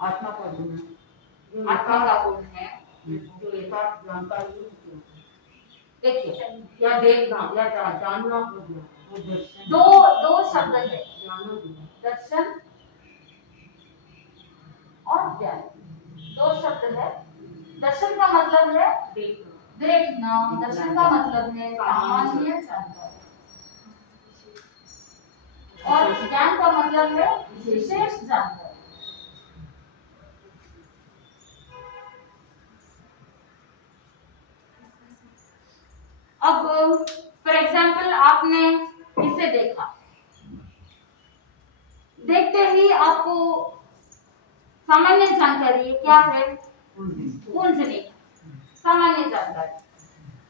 आत्मा का गुण है, आत्मा का गुण है जो यथार्थ जानकारी होती है। देखिए या देखना या जानना हो गया, वो दर्शन। दो शब्द है, जानना हो गया। दर्शन और ज्ञान, दो शब्द है। दर्शन का मतलब है देखना, दर्शन का मतलब है सामान्य जानकारी, और ज्ञान का मतलब है विशेष जानकारी। अब फॉर एग्जाम्पल आपने इसे देखा, देखते ही आपको सामान्य जानकारी क्या है, कुंजनी, सामान्य जानकारी।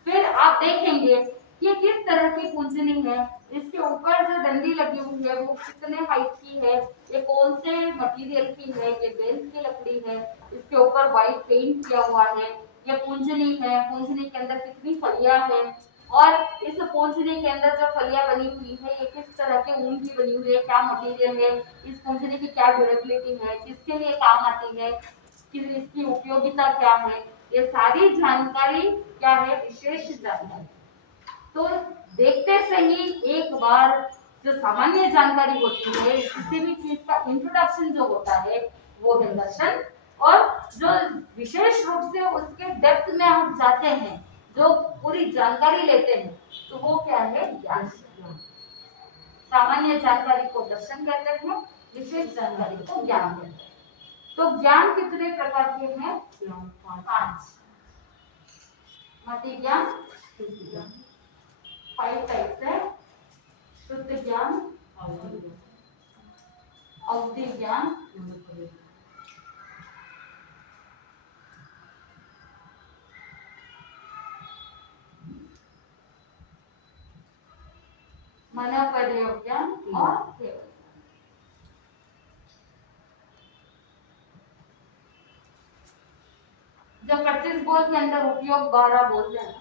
फिर आप देखेंगे ये किस तरह की कुंजनी है, इसके ऊपर जो डंडी लगी हुई है वो कितने हाइट की है, ये कौन से मटेरियल की है, ये बेल की लकड़ी है, इसके ऊपर व्हाइट पेंट किया हुआ है, ये कुंजनी है, कुंजनी के अंदर कितनी फलियां हैं, और इस कुंजनी के अंदर जो फलियां बनी हुई है ये किस तरह के ऊन की बनी हुई है, क्या मटेरियल है, इस कुंजनी की क्या ड्यूरेबिलिटी है, किसके लिए काम आती है, कि इसकी उपयोगिता क्या है, ये सारी जानकारी क्या है, विशेष जानकारी। तो देखते से ही एक बार जो सामान्य जानकारी होती है, किसी भी चीज का इंट्रोडक्शन जो होता है वो है दर्शन, और जो विशेष रूप से उसके डेप्थ में आप जाते हैं, जो पूरी जानकारी लेते हैं, तो वो क्या है, ज्ञान। सामान्य जानकारी को दर्शन कहते हैं, विशेष जानकारी को ज्ञान कहते हैं। तो ज्ञान कितने प्रकार के हैं, 5। मति ज्ञान 5 टाइप्स है, शुद्ध ज्ञान, अवधि ज्ञान, मनोपर्य ज्ञान और केवल। जब 25 बोल के अंदर उपयोग 12 बोलते हैं,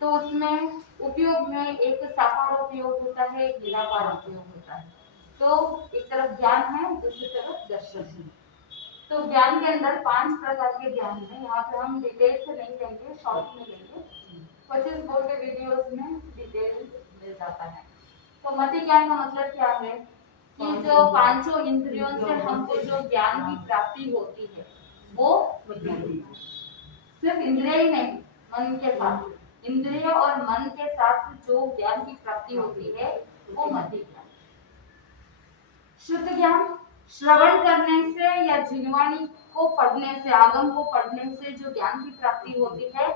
तो उसमें उपयोग में एक साकार उपयोग होता है, एक निराकार उपयोग होता है। तो एक तरफ ज्ञान है, दूसरी तरफ दर्शन है। तो ज्ञान के अंदर 5 प्रकार के ज्ञान है, यहाँ पे हम डिटेल से नहीं लेंगे, शॉर्ट में लेंगे। 25 बोल के वीडियोस में डिटेल मिल जाता है। तो मति ज्ञान का मतलब क्या है, कि जो पांचों इंद्रियों से हमको जो ज्ञान की प्राप्ति होती है वो सिर्फ इंद्रिय ही नहीं, मन के साथ, इंद्रिय और मन के साथ जो ज्ञान की प्राप्ति होती है वो मति ज्ञान। शुद्ध ज्ञान श्रवण करने से या जिनवाणी को पढ़ने से, आगम को पढ़ने से जो ज्ञान की प्राप्ति होती है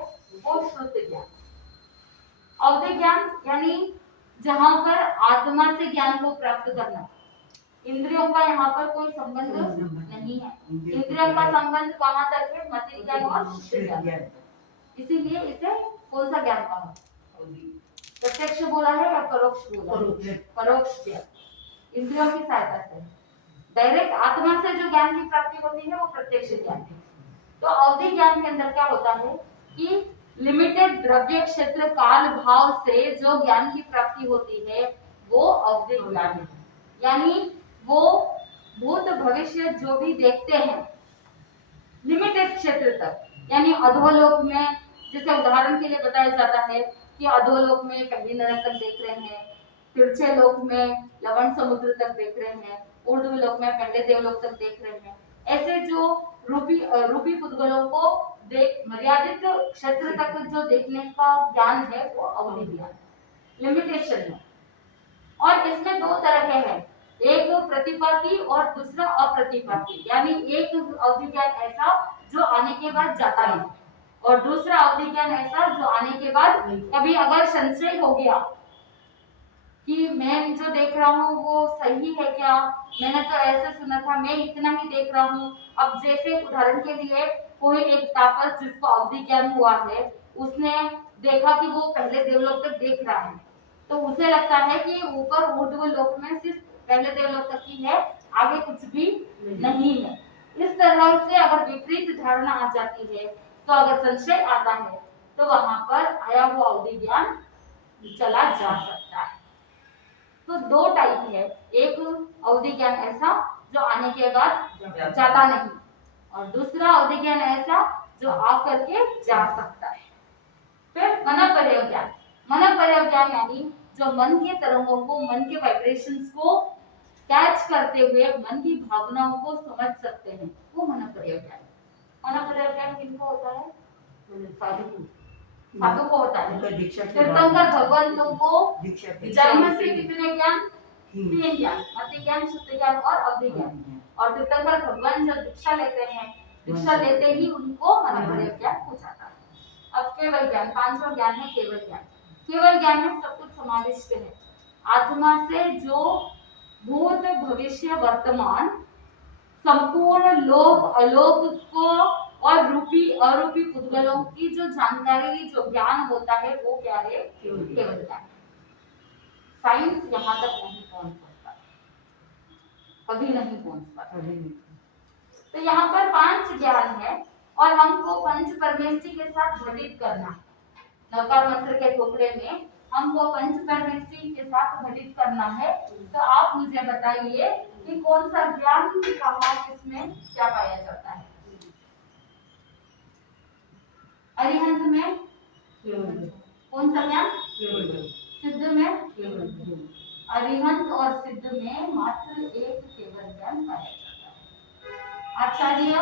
वो शुद्ध ज्ञान। अवधि ज्ञान यानी जहां पर आत्मा से ज्ञान को प्राप्त करना, इंद्रियों का यहाँ पर कोई संबंध नहीं है, इंद्रियों का संबंध कहाँ तक है, मति ज्ञान और शुद्ध ज्ञान। इसीलिए इसे कौन सा ज्ञान कहा, प्रत्यक्ष बोला है या परोक्ष बोला है, परोक्ष ज्ञान। इंद्रियों की सहायता से डायरेक्ट आत्मा से जो ज्ञान की प्राप्ति होती है वो प्रत्यक्ष ज्ञान है। तो अवधि ज्ञान के अंदर क्या होता है कि लिमिटेड द्रव्य क्षेत्र काल भाव से जो ज्ञान की प्राप्ति होती है वो अवधि ज्ञान है, यानी वो भूत भविष्य जो भी देखते हैं लिमिटेड क्षेत्र तक, यानी अधोलोक में, जैसे उदाहरण के लिए बताया जाता है कि अधोलोक में पहली नरक तक देख रहे हैं, तिरछे लोक में लवण समुद्र तक देख रहे हैं, ऊर्ध्व लोक में पहले देवलोक तक देख रहे हैं। ऐसे जो रूपी पुद्गलों को देख मर्यादित क्षेत्र तक जो देखने का ज्ञान है वो अवधि ज्ञान, लिमिटेशन है। और इसमें 2 तरह के हैं, एक प्रतिपाती और दूसरा अप्रतिपाती, यानी एक अवधि ज्ञान ऐसा जो आने के बाद जाता है, और दूसरा अवधि ज्ञान ऐसा जो आने के बाद कभी अगर संशय हो गया कि मैं जो देख रहा हूँ वो सही है क्या, मैंने तो ऐसे सुना था, मैं इतना ही देख रहा हूँ। अब जैसे उदाहरण के लिए कोई एक तापस जिसको अवधि ज्ञान हुआ है, उसने देखा कि वो पहले देवलोक तक देख रहा है, तो उसे लगता है कि ऊपर ऊर्ध्व लोक में सिर्फ पहले देवलोक तक ही है, आगे कुछ भी नहीं है। इस तरह से अगर विपरीत धारणा आ जाती है, तो अगर संशय आता है, तो वहां पर आया हुआ अवधि ज्ञान चला जा सकता है। तो 2 टाइप है, एक अवधि ज्ञान ऐसा जो आने के बाद जाता नहीं, और दूसरा अवधि ज्ञान ऐसा जो आकर के जा सकता है। फिर मनःपर्यय ज्ञान। मनःपर्यय ज्ञान यानी जो मन के तरंगों को, मन के वाइब्रेशंस को कैच करते हुए मन की भावनाओं को समझ सकते हैं, वो मनःपर्यय ज्ञान। मनःपर्यय ज्ञान किनको होता है? साधु को होता है। तीर्थंकर भगवंतों को जन्म से कितने ज्ञान? 3 ज्ञान, मति ज्ञान, शुद्ध ज्ञान और अवधि ज्ञान। और तीर्थंकर भगवान जब दीक्षा लेते हैं, दीक्षा लेते ही उनको मनःपर्यय ज्ञान हो जाता है। अब केवल ज्ञान, 5वां ज्ञान है केवल ज्ञान। केवल ज्ञान में सब कुछ समाविष्ट है। आत्मा से जो भूत भविष्य वर्तमान संपूर्ण लोक अलोक को और रूपी अरूपी पुद्गलों की जो जानकारी, जो ज्ञान होता है, वो क्या है? केवल ज्ञान। साइंस यहाँ तक नहीं पहुंच सकता, कभी नहीं पहुंच पाता। तो यहाँ पर 5 ज्ञान है और हमको पंच परमेष्टि के साथ घटित करना है। नवकार मंत्र के टुकड़े में हमको पंच परमेष्टि के साथ घटित करना है। तो आप मुझे बताइए कि कौन सा ज्ञान कहाँ किसमें क्या पाया जाता है? अरिहंत में कौन सा ज्ञान? सिद्ध में अरिहंत और सिद्ध में मात्र एक केवल ज्ञान पाया जाता है। आचार्य,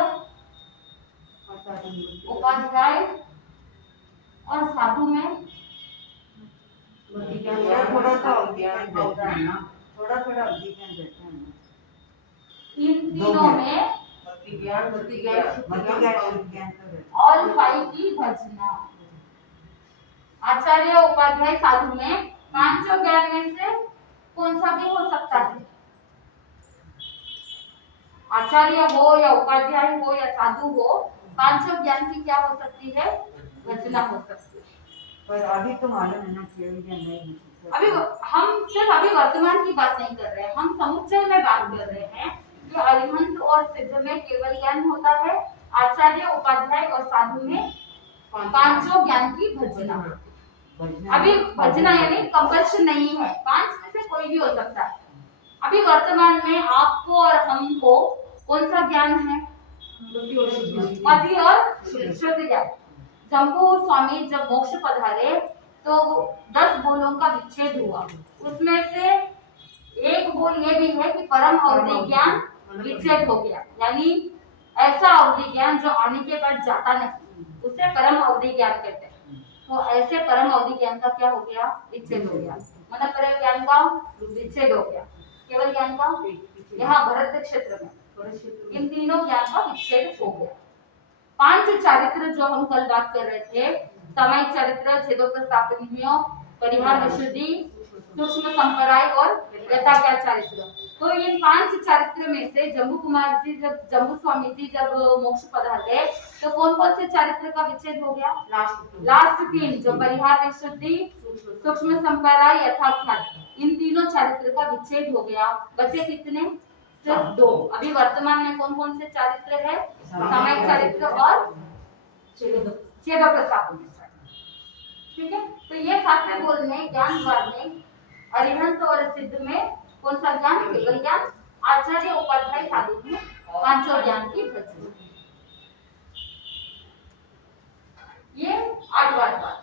उपाध्याय और साधु में इन तीनों में ऑल 5 की भजना। आचार्य, उपाध्याय, साधु में 5 ज्ञान में से कौन सा भी हो सकता है? आचार्य हो या उपाध्याय हो या साधु हो, 5 ज्ञान की क्या हो सकती है? भजना हो सकती है। पर अभी तो मालूम है ना केवल ज्ञान नहीं। अभी हम सिर्फ अभी वर्तमान की बात नहीं कर रहे हैं, हम समुच्चय में बात कर रहे हैं कि अरिहंत और सिद्ध में केवल ज्ञान होता है, आचार्य, उपाध्याय और साधु में 5 ज्ञान की भजना। अभी भजना यानी कंपल्शन नहीं है, 5 में से कोई भी हो सकता है। अभी वर्तमान में आपको और हमको कौन सा ज्ञान है? मति और शुद्ध ज्ञान। जम्बू स्वामी जब मोक्ष पधारे तो 10 बोलों का विच्छेद हुआ। उसमें से एक बोल ये भी है कि परम अवधि ज्ञान विच्छेद हो गया, यानी ऐसा अवधि ज्ञान जो आने के बाद जाता नहीं, उसे परम अवधि ज्ञान कहते हैं। तो ऐसे परम अवधि ज्ञान का क्या हो गया? विच्छेद हो गया। मनःपर्यय ज्ञान का विच्छेद हो गया। केवल ज्ञान का यहाँ भरत क्षेत्र में इन तीनों ज्ञान का विच्छेद हो गया। 5 चारित्र जो हम कल बात कर रहे थे, सामायिक चारित्र, छेदोपस्थापनियों, परिहार विशुद्धि, सूक्ष्म संपराय और यथाज्ञान चारित्र। तो इन 5 चारित्र में से जम्बू स्वामी जी जब मोक्ष पधारे तो कौन कौन से चारित्र का विच्छेद हो गया? लास्ट 3 जो परिहार विशुद्धि, सूक्ष्म संपराय, यथाज्ञान, इन तीनों चारित्र का विच्छेद हो गया। बचे कितने? सिर्फ 2। अभी वर्तमान में कौन कौन से चारित्र है? सामायिक चारित्र और छेदोपस्थापनियों। ठीक है, तो ये 7वें बोल में ज्ञान द्वार में अरिहंत और सिद्ध में कौन सा ज्ञान? केवल ज्ञान। आचार्य, उपाध्याय, साधु में 5 ज्ञान की भजना। ये 8वां द्वार।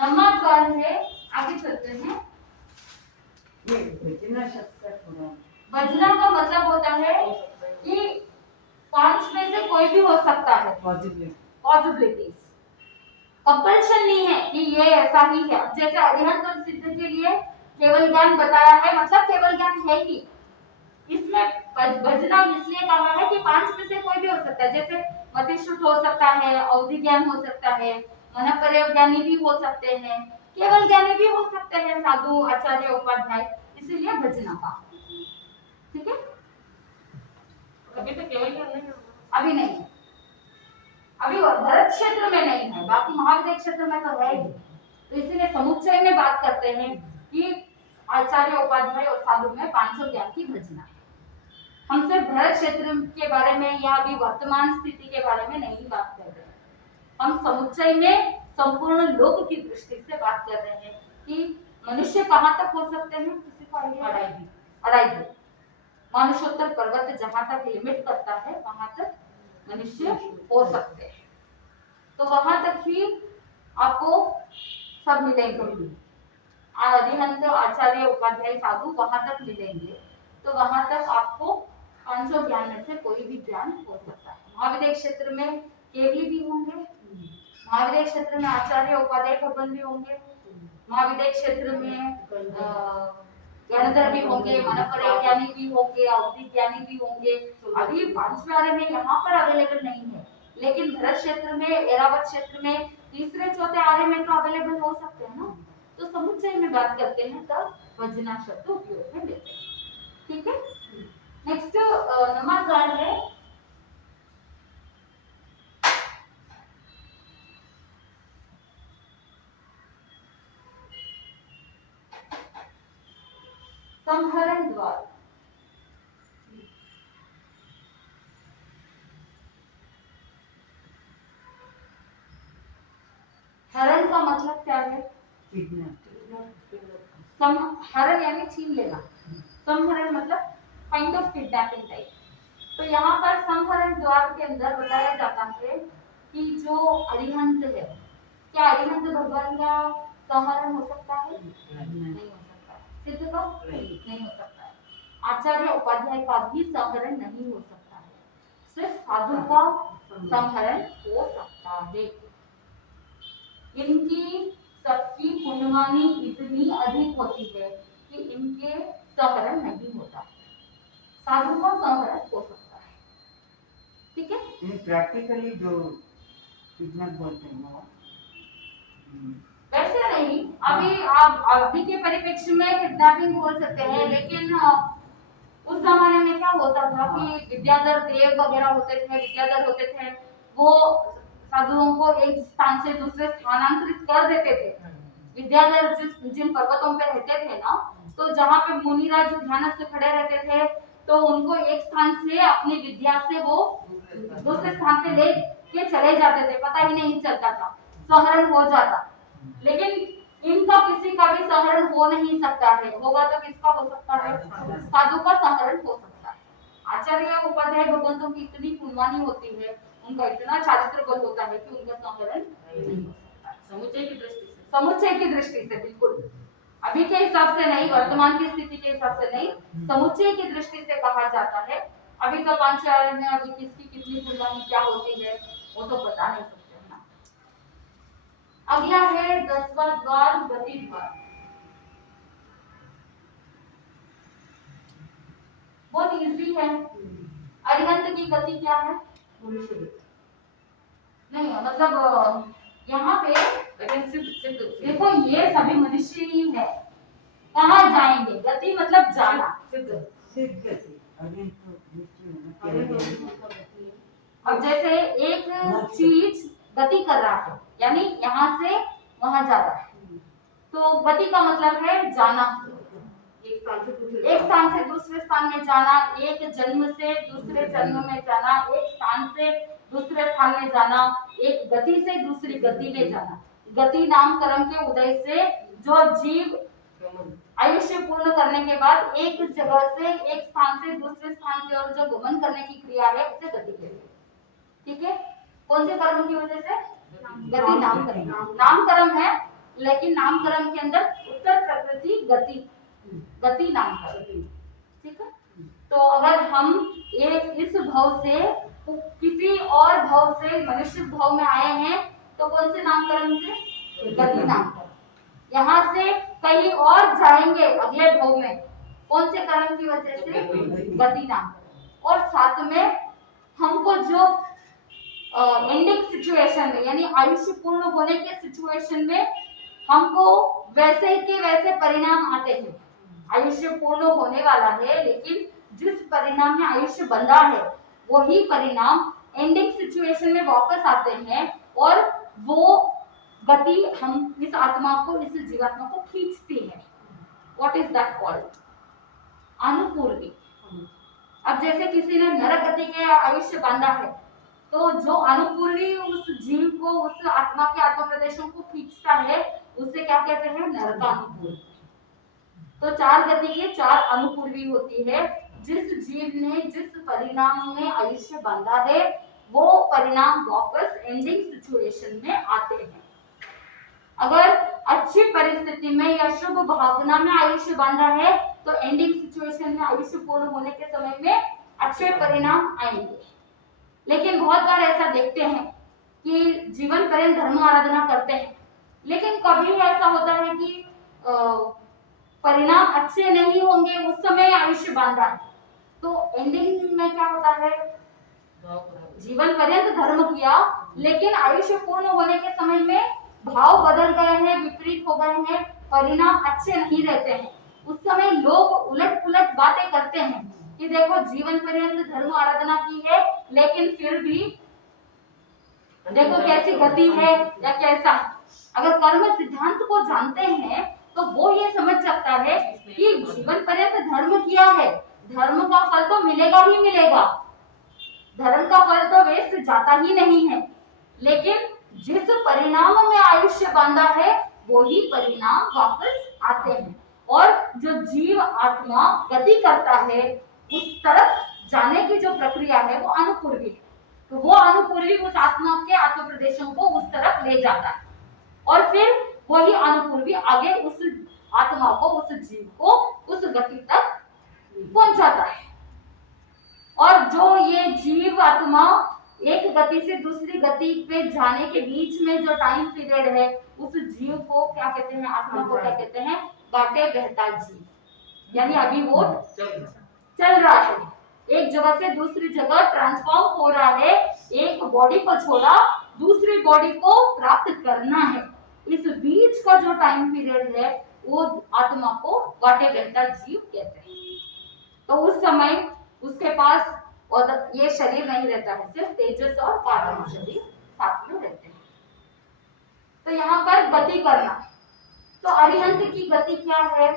9वां द्वार है, आगे चलते हैं। ये भजना शब्द का थोड़ा भजना का मतलब होता है कि 5 में से कोई भी हो सकता है। पॉसिबिलिटीज, कंपल्शन नहीं है कि ये ऐसा ही है। जैसे अरिहंत और सिद्ध के लिए केवल ज्ञान बताया है, मतलब केवल ज्ञान है ही। इसमें भजना इसलिए कहा है कि 5 में से कोई भी हो सकता है। जैसे मतिश्रुत हो सकता है, अवधि ज्ञान हो सकता है, मनःपर्यय ज्ञानी भी हो सकते हैं, केवल ज्ञानी भी हो सकते हैं, साधु, आचार्य, उपाध्याय, इसीलिए भजना का। ठीक है, अभी तो केवल ज्ञान नहीं, अभी नहीं है, अभी भरत क्षेत्र में नहीं है, बाकी महाविद्य क्षेत्र में तो है ही। तो इसीलिए समुच्चय में बात करते हैं कि आचार्य, उपाध्याय और साधु में 5 ज्ञान की भजना। हम सिर्फ भरत क्षेत्र के बारे में या अभी वर्तमान स्थिति के बारे में नहीं बात कर रहे हैं, हम समुच्चय में संपूर्ण लोक की दृष्टि से बात कर रहे हैं कि मनुष्य कहाँ तक हो सकते हैं। किसी को आइडिया? अढ़ाई। मानुषोत्तर पर्वत जहाँ तक लिमिट करता है वहां तक मनुष्य हो सकते हैं। तो वहां तक ही आपको सब मिलेंगे, अरिहंत आचार्य उपाध्याय साधु वहां तक मिलेंगे। तो वहां तक आपको 500 ज्ञान में से कोई भी ज्ञान हो सकता है। महाविद्य क्षेत्र में केवली भी होंगे, महाविद्य क्षेत्र में आचार्य उपाध्याय भगवान भी होंगे, महाविद्य क्षेत्र में गणधर भी होंगे, मनपर ज्ञानी भी होंगे, अवधि ज्ञानी भी होंगे। अभी 5वें आर्य में यहाँ पर अवेलेबल नहीं है, लेकिन भरत क्षेत्र में, एरावत क्षेत्र में तीसरे चौथे आर्य में तो अवेलेबल हो सकते हैं ना। तो समुच्चय में बात करते हैं तब वजना शब्द उपयोग में लेते हैं। ठीक है। नेक्स्ट नमस्कार है संहरण द्वार। हरण का मतलब क्या है? हरण यानी छीन लेना, संहरण मतलब काइंड ऑफ किडनैपिंग टाइप। तो यहाँ पर संहरण द्वार के अंदर बताया जाता है कि जो अरिहंत है, क्या अरिहंत भगवान का संहरण हो सकता है? नहीं हो सकता है। सिद्ध का नहीं हो सकता है। आचार्य उपाध्याय का भी संहरण नहीं हो सकता है, सिर्फ साधु का संहरण हो सकता है। इनकी सबकी पुण्यवानी इतनी अधिक होती है कि इनके संहरण नहीं होता, साधु का संहरण हो सकता है। ठीक है। प्रैक्टिकली जो किडनैप बोलते हैं वो वैसे नहीं, अभी आप अभी के परिप्रेक्ष्य में किडनैपिंग बोल सकते हैं, लेकिन उस जमाने में क्या होता था कि विद्याधर देव वगैरह होते थे, विद्याधर होते थे, वो साधुओं को एक स्थान से दूसरे स्थानांतरित कर देते थे। विद्याधर जिन पर्वतों पे रहते थे ना, तो जहाँ पे मुनिराज ध्यानस्थ खड़े रहते थे, तो उनको एक स्थान से अपनी विद्या से वो दूसरे स्थान पे ले के चले जाते थे, पता ही नहीं चलता था, संहरण हो जाता। लेकिन इनका किसी का भी संहरण हो नहीं सकता है, होगा तो किसका हो सकता है? साधु का संहरण हो सकता है। आचार्य उपाध्याय भगवंतों की इतनी पुण्यवानी होती है, उनका इतना चारित्र बल होता है कि उनका संहरण नहीं हो सकता। समुच्चय की दृष्टि से, समुच्चय की दृष्टि से बिल्कुल, अभी के हिसाब से नहीं, वर्तमान की स्थिति के हिसाब से नहीं, समुच्चय की दृष्टि से कहा जाता है। अभी का 5 आर्य में अभी किसकी कितनी पुण्यवानी क्या होती है वो तो बता नहीं सकते हैं ना। अगला है 10वां द्वार, गति द्वार। बहुत इजी है। अरिहंत की गति क्या है? नहीं, मतलब यहाँ पे देखो, ये सभी मनुष्य ही है, कहाँ जाएंगे? गति मतलब जाना। अब जैसे एक चीज गति कर रहा है, यानी यहाँ से वहां जा रहा है, तो गति का मतलब है जाना, एक स्थान से दूसरे स्थान में जाना, एक जन्म से दूसरे जन्म में जाना, एक स्थान से दूसरे स्थान में जाना, एक गति से दूसरी गति में जाना। गति नाम कर्म के उदय से जो जीव आयुष्य पूर्ण करने के बाद एक जगह से एक स्थान से दूसरे स्थान की ओर जो गमन करने की क्रिया है उसे गति कहते हैं। ठीक है। कौन से कर्म की वजह से? गति नाम कर्म, नाम कर्म है, लेकिन नाम कर्म के अंदर उत्तर प्रकृति गति, गति नाम कर्म। ठीक है। तो अगर हम इस भाव से किसी और भाव से मनुष्य भाव में आए हैं तो कौन से नाम कर्म से? गति नाम कर्म। यहाँ से कहीं और जाएंगे अगले भाव में, कौन से कर्म की वजह से? गति नाम कर्म। और साथ में हमको जो एंडिंग सिचुएशन में, यानी आयुष्य पूर्ण होने के सिचुएशन में हमको वैसे के वैसे परिणाम आते हैं। आयुष्य पूर्ण होने वाला है, लेकिन जिस परिणाम में आयुष्य बंधा है वही परिणाम एंडिंग सिचुएशन में वापस आते हैं, और वो गति हम इस आत्मा को, इस जीवात्मा को खींचती है। What is that called? अनुपूर्वी। अब जैसे किसी ने नरक गति के आयुष्य बांधा है, तो जो अनुपूर्वी उस जीव को, उस आत्मा के आत्म प्रदेशों को खींचता है, उसे क्या कहते हैं? नरकानुपूर्वी। तो 4 गति के 4 अनुपूर्वी होती है। जिस जीव ने जिस परिणाम में आयुष्य बांधा है वो परिणाम वापस एंडिंग सिचुएशन में आते हैं। अगर अच्छी परिस्थिति में या शुभ भावना में आयुष्य बांधा है तो एंडिंग सिचुएशन में आयुष्य पूर्ण होने के समय में अच्छे परिणाम आएंगे। लेकिन बहुत बार ऐसा देखते हैं कि जीवन पर्यंत धर्म आराधना करते हैं, लेकिन कभी ऐसा होता है कि परिणाम अच्छे नहीं होंगे, उस समय आयुष्य बांधा है, तो एंडिंग में क्या होता है, जीवन पर्यंत धर्म किया लेकिन आयुष्य पूर्ण होने के समय में भाव बदल गए हैं, विपरीत हो गए हैं, परिणाम अच्छे नहीं रहते हैं। उस समय लोग उलट पुलट बातें करते हैं कि देखो जीवन पर्यंत धर्म आराधना की है लेकिन फिर भी देखो कैसी गति है या कैसा। अगर कर्म सिद्धांत को जानते हैं तो वो ये समझ सकता है कि जीवन पर्यंत धर्म किया है, धर्म का फल तो मिलेगा ही मिलेगा, धर्म का फल तो वेस्ट जाता ही नहीं है, लेकिन जिस परिणाम में आयुष्य बांधा है वही परिणाम वापस आते हैं। और जो जीव आत्मा गति करता है उस तरफ जाने की जो प्रक्रिया है वो अनुपूर्वी है, तो वो अनुपूर्वी उस आत्मा के आत्म प्रदेशों को उस तरफ ले जाता है और फिर वही अनुपूर्वी आगे उस आत्मा को, उस जीव को उस गति तक पहुंचाता है। और जो ये जीव आत्मा एक गति से दूसरी गति पे जाने के बीच में जो टाइम पीरियड है उस जीव को क्या कहते हैं, आत्मा को क्या कहते हैं, बाटे बहता जीव, यानी अभी वो चल रहा है, एक जगह से दूसरी जगह ट्रांसफॉर्म हो रहा है, एक बॉडी को छोड़ा दूसरी बॉडी को प्राप्त करना है। इस बीच का जो टाइम पीरियड है वो आत्मा को बाटे बहता जीव कहते हैं। तो उस समय उसके पास और ये शरीर नहीं रहता है, सिर्फ तेजस और कारण शरीर साथ में रहते हैं। तो यहाँ पर गति करना, तो अरिहंत की गति क्या है,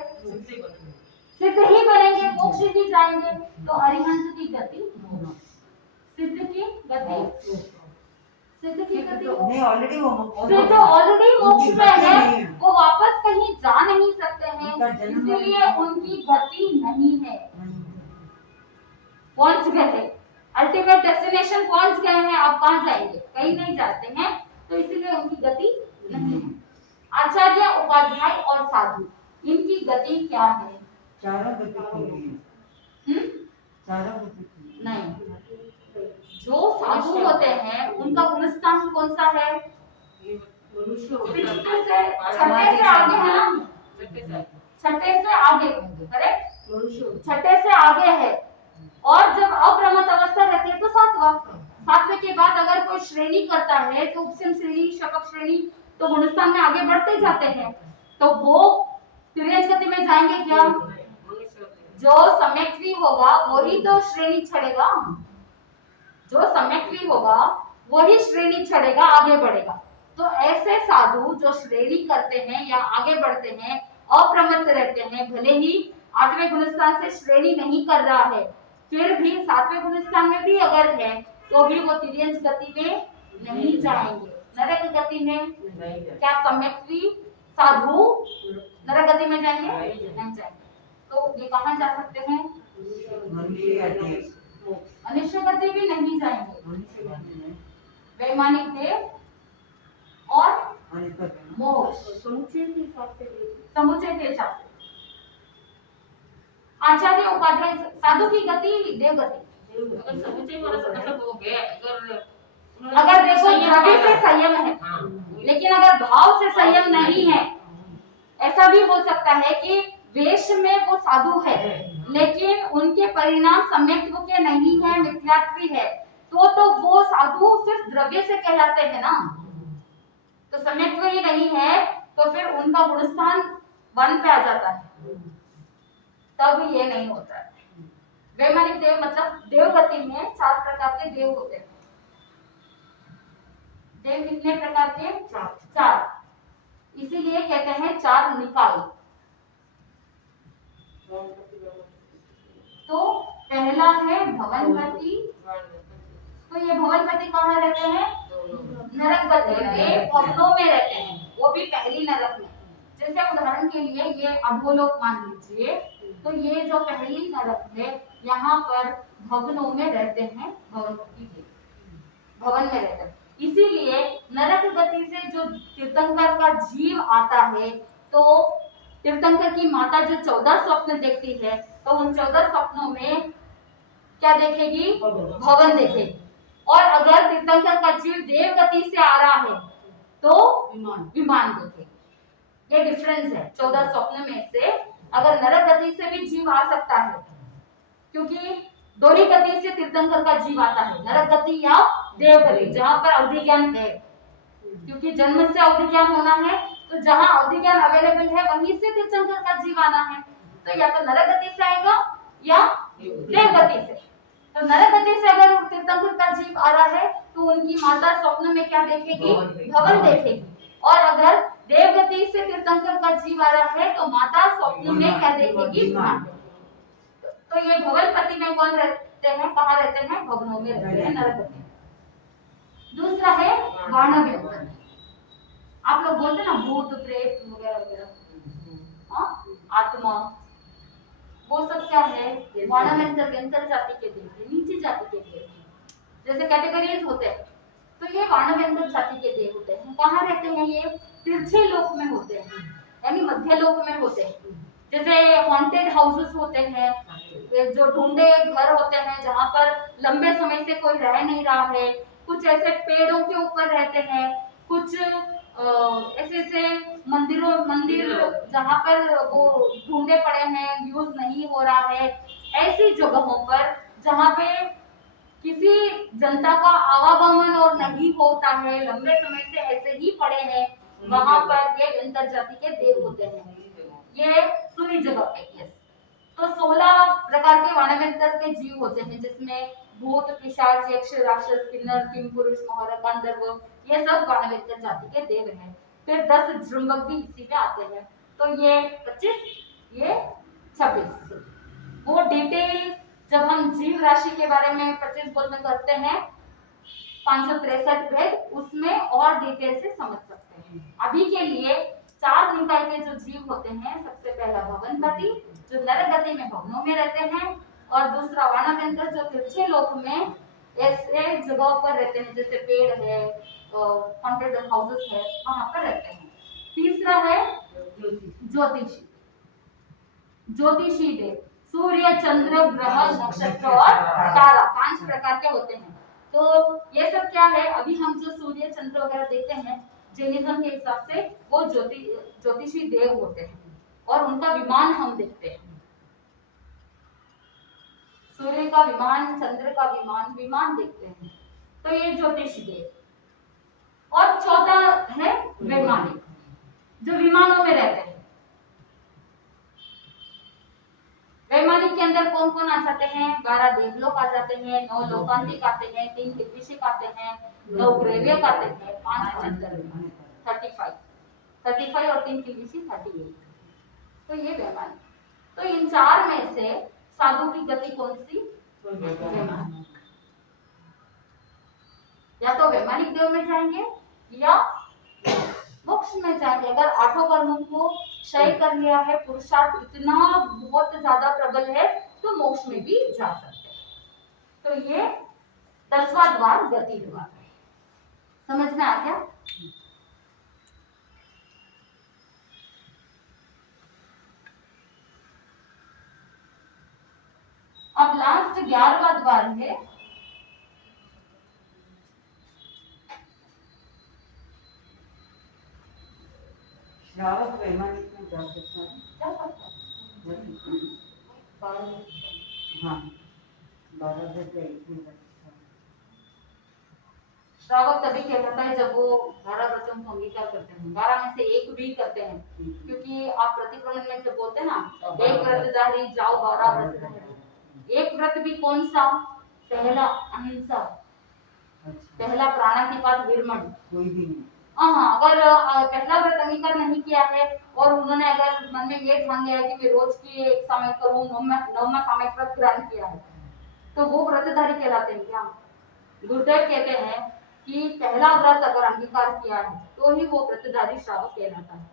सिद्ध ही बनेंगे, मोक्ष ही जाएंगे, तो अरिहंत की गति सिद्ध की गति, सिद्ध की गति सिद्ध ऑलरेडी मोक्ष में है, वो वापस कहीं जा नहीं सकते हैं, इसलिए उनकी गति नहीं है, पहुंच गए, अल्टीमेट डेस्टिनेशन पहुंच गए हैं, आप कहाँ जाएंगे, कहीं नहीं जाते हैं, तो इसीलिए उनकी गति नहीं है। आचार्य, उपाध्याय और साधु, इनकी गति क्या है, नहीं, जो साधु होते हैं उनका गुणस्थान कौन सा है, छठे से आगे है ना, छठे से आगे, करेक्ट, छठे से आगे है। और जब अप्रमत्त अवस्था रहती है तो सातवें के बाद अगर कोई श्रेणी करता है तो उपसम श्रेणी, शपक श्रेणी, तो गुणस्थान में आगे बढ़ते जाते हैं, तो वो तिर्यंच गति में जाएंगे क्या, जो सम्यक्वी होगा वही तो श्रेणी चढ़ेगा, जो सम्यक्वी होगा वही श्रेणी चढ़ेगा, आगे बढ़ेगा। तो ऐसे साधु जो श्रेणी करते हैं या आगे बढ़ते हैं, अप्रमत्त रहते हैं, भले ही 8वें गुणस्थान से श्रेणी नहीं कर रहा है, फिर भी 7वें गुणस्थान में भी अगर है तो भी वो तिर्यंच गति में नहीं जाएंगे, नरक गति में। क्या सम्यक्वी साधु नरक गति में जाएंगे, नहीं जाएंगे, तो ये कहाँ जा सकते हैं, मनुष्य गति भी नहीं जाएंगे, वैमानिक देव और मोक्ष, समुच्चय के हिसाब से। आचार्य, उपाध्याय, साधु की गति देव गति, मतलब हो गया, अगर देखो द्रव्य से संयम है, लेकिन अगर भाव से संयम नहीं है, ऐसा भी हो सकता है कि वेश में वो साधु है लेकिन उनके परिणाम सम्यक्त्व के नहीं है, मिथ्यात्वी है, तो वो साधु सिर्फ द्रव्य से कहलाते हैं ना, तो सम्यक्त्व ही नहीं है, तो फिर उनका गुणस्थान 1 पे आ जाता है, तब ये नहीं होता है। वैमानिक देव मतलब देव गति में 4 प्रकार के देव होते हैं। देव कितने प्रकार के, 4, इसीलिए कहते हैं 4 निकाय। तो पहला है भवनपति, तो ये भवनपति कहाँ रहते हैं, नरक गति में, भवनों में रहते हैं, वो भी पहली नरक में। जैसे उदाहरण के लिए ये अधोलोक मान लीजिए, तो ये जो पहली नरक है यहाँ पर भवनों में रहते हैं भवनपति देव। भवन में रहते हैं। इसीलिए नरक गति से जो तीर्थंकर का जीव आता है, तो तीर्थंकर की माता जो 14 स्वप्न देखती है, तो उन 14 स्वप्नों में क्या देखेगी? भवन देखेगी। और अगर तीर्थंकर का जीव देव गति से आ रहा है तो विमान देखेगी। ये डिफरेंस है 14 स्वप्न में से। अगर नरक गति से भी जीव आ सकता है, क्योंकि दोनों गति से तीर्थंकर का जीव आता है, नरक गति या देव गति, जहां पर अवधि ज्ञान है, क्योंकि जन्म से अवधि ज्ञान होना है, तो जहां अवधि ज्ञान अवेलेबल है वहीं से तीर्थंकर का जीव आना है। तो या तो नरक गति से आएगा या देव गति से। तो नरक गति से अगर तीर्थंकर का जीव आ रहा है तो उनकी माता स्वप्न में क्या देखेगी? भवन देखेगी। और अगर देव गति से तीर्थंकर का जीव आ रहा है तो माता स्वप्न में क्या देखेगी? विमान। तो ये भवन पति में कौन रहते हैं? कहाँ रहते हैं? भवनों में रहते हैं, नरक गति। दूसरा है वाणव्यंतर। आप लोग बोलते हैं ना भूत प्रेत वगैरह वगैरह, आत्मा, वो सब क्या है? वाणव्यंतर, व्यंतर जाति के देव है, नीची जाति के देव है। जैसे कैटेगरीज होते हैं, तो ये वाणव्यंतर जाति के देव होते हैं। कहाँ रहते हैं ये? तिरछे लोक में होते हैं, यानी मध्य लोक में होते हैं। जैसे हॉन्टेड हाउसेस होते हैं, जो ढूंढे घर होते हैं जहाँ पर लंबे समय से कोई रह नहीं रहा है, कुछ ऐसे पेड़ों के ऊपर रहते हैं, कुछ ऐसे ऐसे मंदिर जहाँ पर वो ढूंढे पड़े हैं, यूज नहीं हो रहा है, ऐसी जगहों पर जहाँ पे किसी जनता का आवागमन और नहीं होता है, लंबे समय से ऐसे ही पड़े हैं, वहां पर ये व्यंतर जाति के देव होते हैं। ये सूर्य जगह पे। यस। तो 16 प्रकार के वाणव्यंतर के जीव होते हैं, जिसमें भूत, पिशाच, यक्ष, राक्षस, किन्नर, किंपुरुष, मोहर, गंधर्व, ये सब वाणव्यंतर जाति के देव हैं। फिर 10 जृंभक भी इसी में आते हैं। तो ये 25, ये 26। वो डिटेल जब हम जीव राशि के बारे में 25 बोल में करते हैं, 563 भेद, उसमें और डिटेल से समझ सकते हैं। अभी के लिए 4 निकाय के जो जीव होते हैं, सबसे पहला भवनपति जो नरक गति में भवनों में रहते हैं, और दूसरा वाणव्यंतर जो तिरछे लोक में ऐसे जगहों पर रहते हैं, जैसे पेड़ है, हॉन्टेड हाउसेस है, वहां पर रहते हैं। तीसरा है ज्योतिषी। ज्योतिषी देव सूर्य, चंद्र, ग्रह, नक्षत्र और तारा, 5 प्रकार के होते हैं। तो ये सब क्या है? अभी हम जो सूर्य, चंद्र वगैरह देखते हैं, जैनिज्म के हिसाब से वो ज्योतिषी देव होते हैं, और उनका विमान हम देखते हैं। सूर्य का विमान, चंद्र का विमान देखते हैं, तो ये ज्योतिषी देव। और चौथा है वैमानिक, जो विमानों में रहते हैं। वैमानिक के अंदर कौन कौन आ जाते हैं? 12 देवलोक आ जाते हैं, 9 लोकांतिक आते हैं, 3 किल्बिषिक आते हैं, 9 ग्रेवियक आते हैं, 5 चंद्र, 35 और 3 किल्बिषिक 38। तो ये वैमानिक। तो इन 4 में से साधु की गति कौन सी? वैमानिक। या तो वैमानिक देव में जाएंगे या मोक्ष में जाएंगे। अगर 8 कर्मों को क्षय कर लिया है, पुरुषार्थ इतना बहुत ज्यादा प्रबल है, तो मोक्ष में भी जा सकते हैं। तो ये 10वां द्वार गति द्वार है। समझ में आ गया? अब लास्ट 11वां द्वार है श्रावक वैमानिक में जा सकता है। जा सकता है। हाँ, 12 से 1 में जा सकता है। श्रावक तभी कहलाता है जब वो 12 व्रतों को अंगीकार करते हैं, 12 में से एक भी करते हैं। क्योंकि आप प्रतिक्रमण में जब बोलते हैं ना, एक व्रतधारी जाओ 12 व्रत। एक व्रत भी कौन सा? पहला अहिंसा, पहला प्राणातिपात विरमण, कोई भी नहीं। हाँ, अगर पहला व्रत अंगीकार नहीं किया है और उन्होंने अगर मन में ये ठान लिया है कि मैं रोज की एक सामयिक करूँ, 9वां सामयिक व्रत ग्रहण किया है, तो वो व्रतधारी कहलाते हैं क्या? गुरुदेव कहते हैं कि पहला व्रत अगर अंगीकार किया है तो ही वो व्रतधारी श्रावक कहलाता है।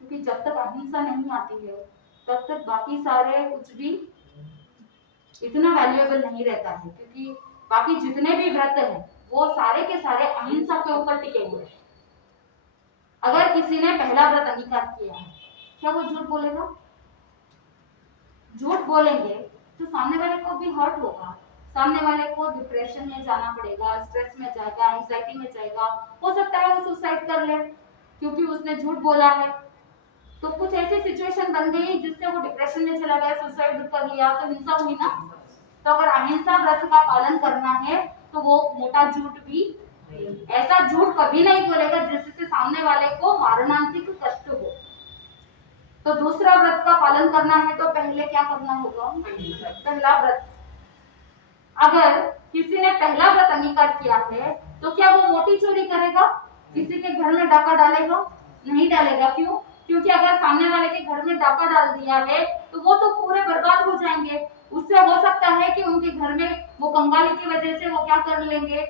क्योंकि जब तक अहिंसा नहीं आती है तब तक बाकी सारे कुछ भी इतना वैल्यूएबल नहीं रहता है। क्योंकि बाकी जितने भी व्रत हैं वो सारे के सारे अहिंसा के ऊपर टिके हुए हैं। अगर किसी ने पहला व्रत अंगीकार किया है, क्या वो झूठ बोलेगा? झूठ बोलेंगे तो सामने वाले को भी हर्ट होगा, सामने वाले को डिप्रेशन में जाना पड़ेगा, स्ट्रेस में जाएगा, एंजाइटी में जाएगा, हो सकता है वो सुसाइड कर ले क्योंकि उसने झूठ बोला है। तो कुछ ऐसी सिचुएशन बन गई जिससे वो डिप्रेशन में चला गया, सुसाइड कर लिया, तो हिंसा हुई ना। तो अगर अहिंसा व्रत का पालन करना है तो वो मोटा झूठ भी, ऐसा झूठ कभी नहीं बोलेगा जिससे सामने वाले को मारणांतिक कष्ट हो। तो दूसरा व्रत का पालन करना है तो पहले क्या करना होगा? पहला व्रत। अगर किसी ने पहला व्रत अंगीकार किया है तो क्या वो मोटी चोरी करेगा? किसी के घर में डाका डालेगा? नहीं डालेगा। क्यों? क्योंकि अगर सामने वाले के घर में डाका डाल दिया है तो वो तो पूरे बर्बाद हो जाएंगे। उससे हो सकता है कि उनके घर में वो कंगाली की वजह से वो क्या कर लेंगे?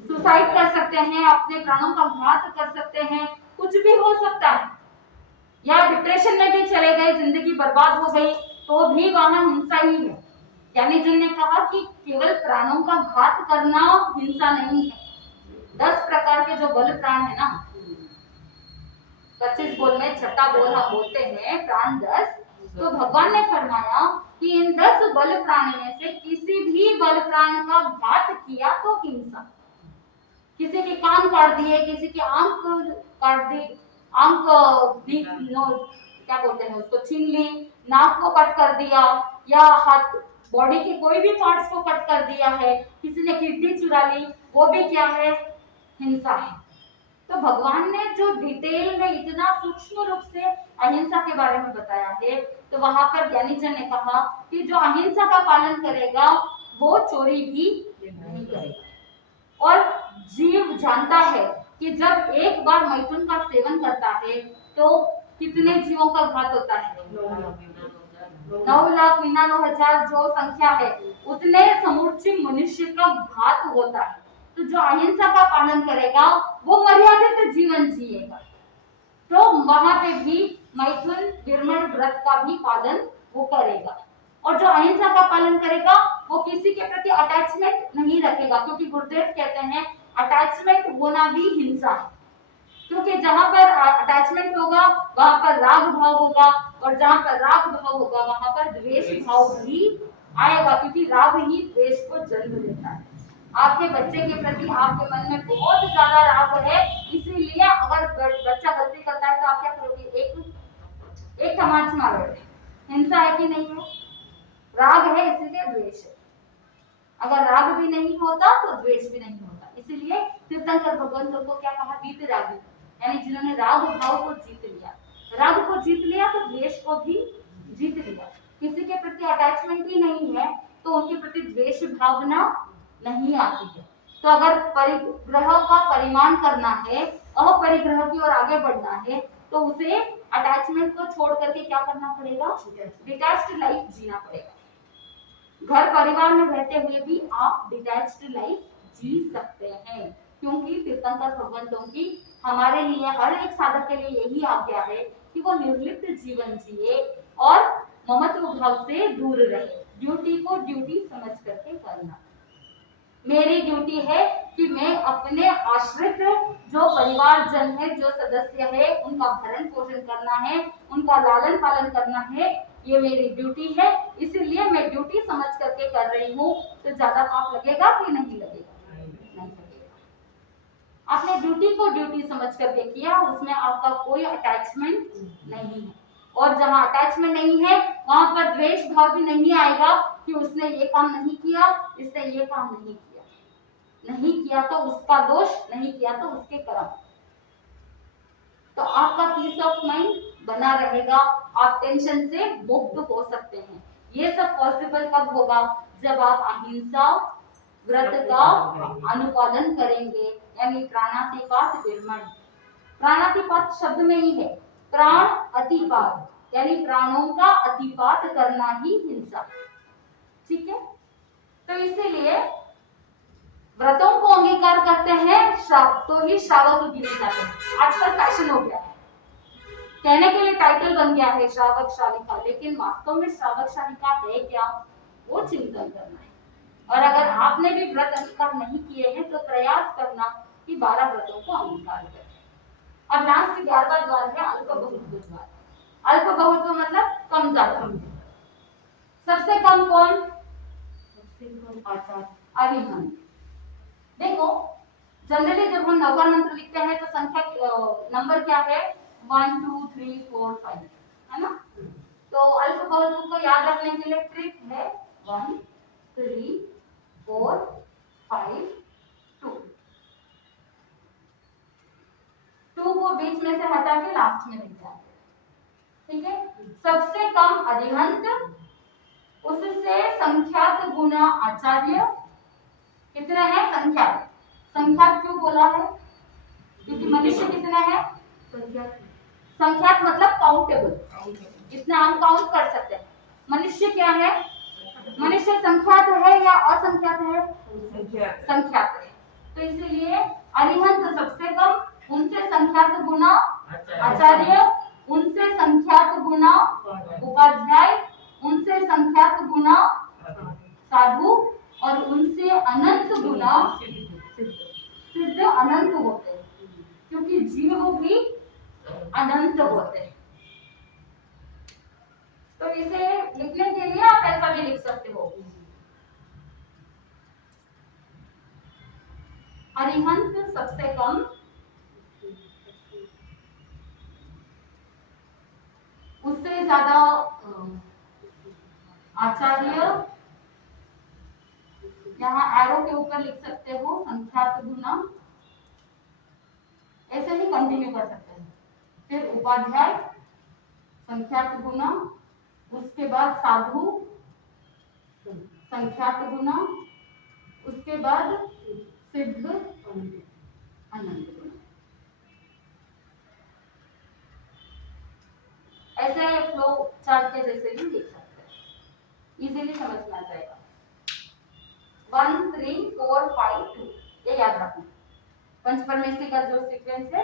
सुसाइड कर सकते हैं, अपने प्राणों का घात कर सकते हैं, कुछ भी हो सकता है, या डिप्रेशन में भी चले गए, जिंदगी बर्बाद हो गई, तो भी वहां हिंसा ही है। यानी जिनने कहा कि केवल प्राणों का घात करना हिंसा नहीं है। 10 प्रकार के जो बल प्राण है ना, 25 बोल में छठा बोल हम बोलते हैं प्राण 10। तो भगवान ने फरमाया कि इन 10 बल प्राण में से किसी भी बल प्राण का घात किया तो हिंसा। किसी के कान काट दिए, किसी के आंख काट दी, आंख क्या बोलते हैं उसको, छीन ली, नाक को कट कर दिया, या हाथ, बॉडी के कोई भी पार्ट्स को कट कर दिया है, किसी ने किडनी चुरा ली, वो भी क्या है? हिंसा है। तो भगवान ने जो डिटेल में इतना सूक्ष्म रूप से अहिंसा के बारे में बताया है, तो वहां पर ज्ञानी जन ने कहा कि जो अहिंसा का पालन करेगा वो चोरी भी नहीं करेगा। और जीव जानता है कि जब एक बार मैथुन का सेवन करता है तो कितने जीवों का घात होता है? 9,99,000 जो संख्या है उतने समूचे मनुष्य का घात होता है। तो जो अहिंसा का पालन करेगा वो मर्यादित जीवन जिएगा। तो वहां पे भी मैथुन विरमण व्रत का भी पालन वो करेगा। और जो अहिंसा का पालन करेगा वो किसी के प्रति अटैचमेंट नहीं रखेगा, क्योंकि गुरुदेव कहते हैं अटैचमेंट होना भी हिंसा है। क्योंकि जहां पर अटैचमेंट होगा वहां पर राग भाव होगा, और जहां पर राग भाव होगा वहां पर द्वेष भाव भी आएगा, क्योंकि राग ही द्वेष को जन्म देता है। आपके बच्चे के प्रति आपके मन में बहुत ज्यादा राग है, इसीलिए अगर बच्चा गलती करता है तो आप क्या करोगे? एक तमाच मारोगे। हिंसा है कि नहीं है? राग है इसीलिए द्वेष है। अगर राग भी नहीं होता तो द्वेष भी नहीं होता। इसीलिए तीर्थंकर भगवंतों को क्या कहा? वीतरागी, यानी जिन्होंने राग भाव को जीत लिया। राग को जीत लिया तो द्वेष को भी जीत लिया। किसी के प्रति अटैचमेंट ही नहीं है तो उनके प्रति द्वेष भावना नहीं आती है। तो अगर परिग्रह का परिमाण करना है, अपरिग्रह की ओर आगे बढ़ना है, तो उसे अटैचमेंट को छोड़ करके क्या करना पड़ेगा? डिटैच्ड लाइफ जीना पड़ेगा। घर परिवार में रहते हुए भी आप डिटैच्ड लाइफ जी सकते हैं, क्योंकि तीर्थंकर भगवंतों की हमारे लिए, हर एक साधक के लिए यही आज्ञा है कि वो निर्लिप्त जीवन जिए और ममत्व भाव से दूर रहे। ड्यूटी को ड्यूटी समझ करके करना। मेरी ड्यूटी है कि मैं अपने आश्रित जो परिवार जन है, जो सदस्य है, उनका भरण पोषण करना है, उनका लालन पालन करना है, ये मेरी ड्यूटी है। इसीलिए मैं ड्यूटी समझ करके कर रही हूँ। तो ज्यादा पाप लगेगा कि नहीं लगेगा? नहीं लगेगा। आपने ड्यूटी को ड्यूटी समझ करके किया, उसमें आपका कोई अटैचमेंट नहीं है। और जहाँ अटैचमेंट नहीं है वहां पर द्वेष भाव भी नहीं आएगा कि उसने ये काम नहीं किया, इसने ये काम नहीं किया। नहीं किया तो उसका दोष, नहीं किया तो उसके कर्म। तो आपका पीस ऑफ माइंड बना रहेगा, आप टेंशन से मुक्त हो सकते हैं। ये सब पॉसिबल कब होगा? जब आप अहिंसा व्रत का अनुपालन करेंगे, यानी प्राणातिपात विरमण। प्राणातिपात शब्द में ही है, प्राण अतिपात, यानी प्राणों का अतिपात करना ही हिंसा। ठीक है? तो इसीलिए व्रतों को अंगीकार करते हैं तो ही श्रावक गिने जाते हैं। आजकल फैशन हो गया है, कहने के लिए टाइटल बन गया है श्रावक शालिका, लेकिन वास्तव में श्रावक शालिका है क्या, वो चिंतन करना है। और अगर आपने भी व्रत अंगीकार नहीं किए हैं तो प्रयास करना कि 12 व्रतों को अंगीकार करें। अब लास्ट 11वां द्वार है अल्प बहुत्व द्वार। अल्प बहुत्व मतलब कम ज्यादा। सबसे कम कौन? अरिहंत। देखो जनरली जब हम नवकार मंत्र लिखते हैं तो संख्या नंबर क्या है? 1 2 3 4 5 है ना। तो अल्प बहुत्व को याद रखने के लिए ट्रिक है 1 3 4 5 2। 2 को बीच में से हटा के लास्ट में लिख जाए, ठीक है। सबसे कम अरिहंत, उससे संख्यात गुना आचार्य। कितने हैं? संख्यात। संख्यात क्यों बोला है? क्योंकि मनुष्य कितने हैं? संख्यात मतलब काउंटेबल, जितना हम काउंट कर सकते हैं। मनुष्य क्या है? मनुष्य संख्यात है या असंख्यात है? संख्यात है। तो इसलिए अरिहंत सबसे कम, उनसे संख्यात गुना आचार्य, उनसे संख्यात गुना उपाध्याय, उनसे संख्यात गुना साधु और उनसे अनंत गुना सिद्ध। अनंत होते हैं क्योंकि जीव भी अनंत होते हैं। तो इसे लिखने के लिए आप ऐसा भी लिख सकते हो, अरिहंत सबसे कम, उससे ज्यादा आचार्य, यहाँ एरो के ऊपर लिख सकते हो संख्यात गुना, ऐसे ही कंटिन्यू कर सकते हैं। फिर उपाध्याय संख्यात गुना, उसके बाद साधु संख्यात गुना, उसके बाद सिद्ध अनंत गुना। ऐसे फ्लो चार्ट के जैसे भी लिख सकते हैं, इजीली समझ में आ जाएगा। 1 3 4 5 2 ये याद रखना। पंचपरमेष्ठी का जो सीक्वेंस है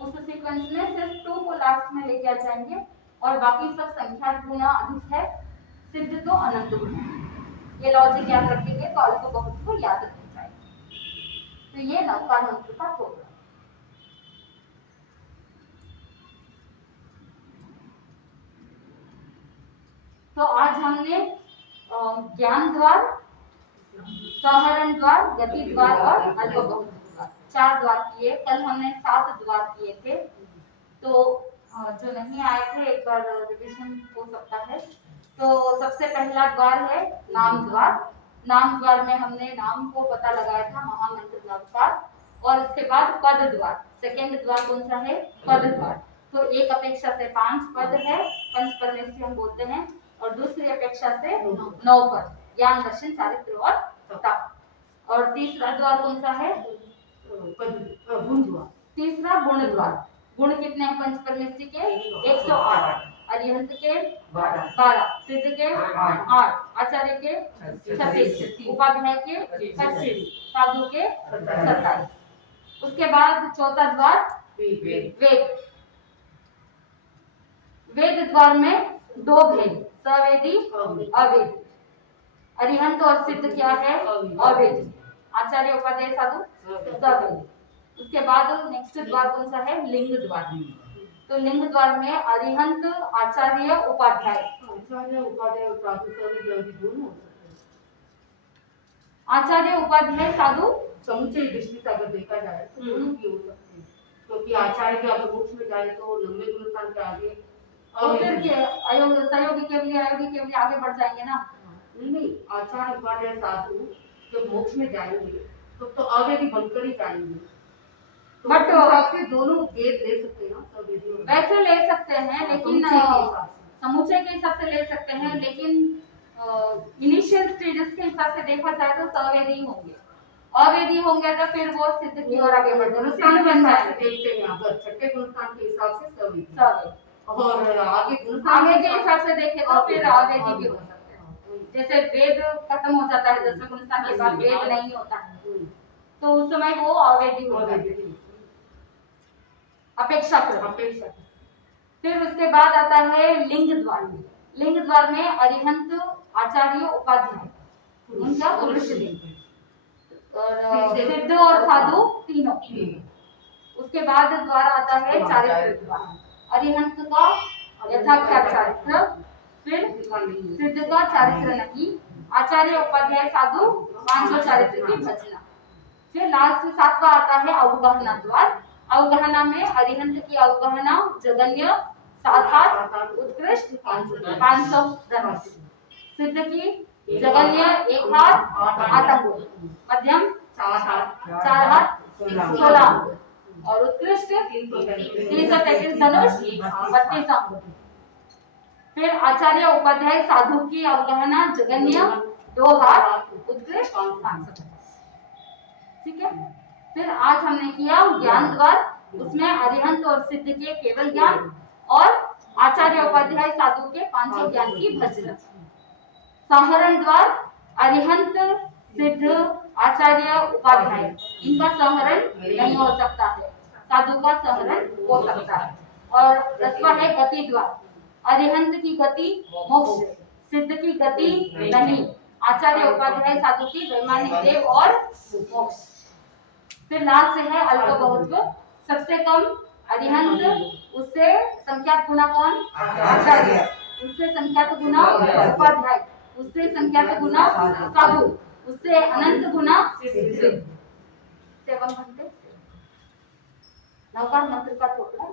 उस सीक्वेंस में सिर्फ 2 को लास्ट में लेके आ जाएंगे और बाकी सब संख्यात गुना अधिक है, सिद्ध तो अनंत गुना। ये लॉजिक याद रखेंगे तो अल्प बहुत को याद रख जाएगा। तो ये नवकार मंत्र का प्रोग्राम। तो आज हमने ज्ञान द्वार, सहरण द्वार, गति द्वार और अल्प बहुत द्वार 4 द्वार किए। कल हमने 7 द्वार किए थे। तो जो नहीं आए थे एक बार रिवीजन हो सकता है। तो सबसे पहला द्वार है नाम द्वार। नाम द्वार में हमने नाम को पता लगाया था महामंत्र नवकार। और उसके बाद पद द्वार, सेकंड द्वार कौन सा है? पद द्वार। तो एक अपेक्षा से 5 पद है, पंचपरमेष्ठी हम बोलते हैं, और दूसरी अपेक्षा से 9 पद, ज्ञान दर्शन चारित्र और तप। और तीसरा द्वार कौन सा है? गुण द्वार। तीसरा गुण द्वार। गुण कितने हैं पंचपरमेष्ठी के? 108, अरिहंत के 12, सिद्ध के 8, आचार्य के 36, उपाध्याय के 25, साधु के 27। उसके बाद चौथा द्वार वेद। वेद द्वार में 2 भेद, सवेदी अवेदी। अरिहंत और सिद्ध क्या है? अवेदी। आचार्य उपाध्याय साधु सवेदी। उसके बाद नेक्स्ट द्वार कौन सा है? लिंग द्वार। तो लिंग द्वार में अरिहंत, आचार्य, उपाध्याय। आचार्य उपाध्याय और साधु सवेदी दोनों हो सकते हैं। आचार्य उपाध्याय साधु समुच्चय दृष्टि से अगर देखा जाए तो दोनों भी हो सकते हैं, क्योंकि आचार्य के अगर मोक्ष में जाए तो लंबे गुणस्थान के आगे और फिर के सहयोगी के लिए आगे बढ़ जाएंगे ना। नहीं, आचार्य उपाध्याय साधु जब मोक्ष में जाएंगे तो अवेदी बनकर ही जाएंगे। तो बट आपसे दोनों वेद ले सकते हैं ना? वैसे ले सकते हैं, लेकिन समुच्चय के हिसाब से ले सकते हैं, लेकिन इनिशियल स्टेजेस के हिसाब से देखा जाए तो सवेदी होंगे। अवेदी होंगे तो फिर वो सिद्ध की ओर आगे बढ़ जाएंगे। गुणस्थान बन जाए देखते हैं, अगर छठे गुणस्थान के हिसाब से सवेदी और आगे के हिसाब से देखें तो फिर अवेदी भी हो सकते हैं। जैसे वेद खत्म हो जाता है 10वें गुणस्थान के बाद, वेद नहीं होता है तो उस समय वो अवेदी हो जाती है, अपेक्षाकृत। फिर उसके बाद आता है लिंग द्वार। लिंग द्वार में अरिहंत, आचार्य, उपाध्याय। उनका पुरुष लिंग। और सिद्ध और साधु तीनों। उसके बाद द्वार आता है चारित्र द्वार। अरिहंत का यथाख्यात चारित्र, फिर सिद्ध का चारित्र नहीं, आचार्य उपाध्याय साधु 500 चारित्र की भजना। फिर लास्ट 7वां आता है अवगहना द्वार। अवगहना में अरिहंत की अवगहना जगन्य 7 उत्कृष्ट 500 धनुष, सिद्ध की जगन्य 1 हाथ आतंक, मध्यम 4 हाथ 16 और उत्कृष्ट 333 धनुष 32 अंक। फिर आचार्य उपाध्याय साधु की अवगहना जगन्य 2 हाथ उत्कृष्ट 500। ठीक है। फिर आज हमने किया ज्ञान द्वार, उसमें अरिहंत और सिद्ध के केवल ज्ञान और आचार्य उपाध्याय साधु के 500 ज्ञान की भजना। संहरण द्वार अरिहंत सिद्ध आचार्य उपाध्याय इनका संहरण नहीं हो सकता है, साधु का संहरण हो सकता है। और 10वां है गति द्वार। अरिहंत की गति मोक्ष, सिद्ध की गति नहीं, आचार्य उपाध्याय साधु की वैमानिक देव और मोक्ष। फिर लास्ट है अल्प बहुत्व। सबसे कम अरिहंत, उससे संख्यात गुना कौन? आचार्य, उससे संख्यात गुना उपाध्याय, उससे संख्यात गुना साधु, उससे अनंत गुना सिद्ध। 7 घंटे नवकार मंत्र का टोटल